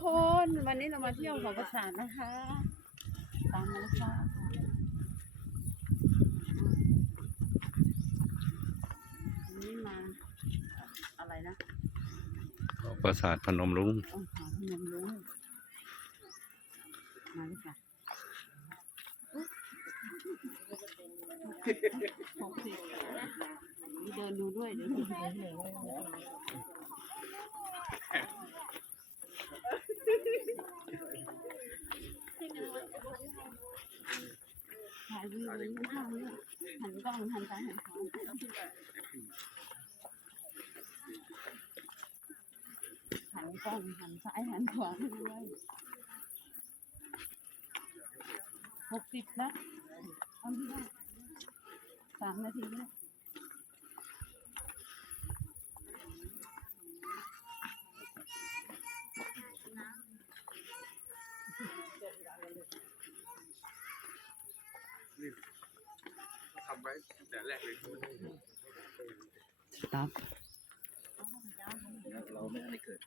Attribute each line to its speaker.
Speaker 1: ทุกคนวันนี้เรามาเที่ยวเขาประสาทนะคะตามมาเลยค่ะวันนี้มาอะไรนะ
Speaker 2: ปราสาทพนมรุ้ง
Speaker 1: ต้องหาพนมรุ้งมาเลยค่ะหกสิบนี่เดินดูด้วยเดี๋ยวดูายวิวนี้ข้างนี้หันกล้องหันซ้ายหันขวาหันกล้องหันซ้ายหันขวาด้วยหกสิบนะเอาที่ได้สามนาทีนะ
Speaker 3: ทำไว้แต่แรกเลย
Speaker 1: ครับ
Speaker 3: เราไม่ให้เกิด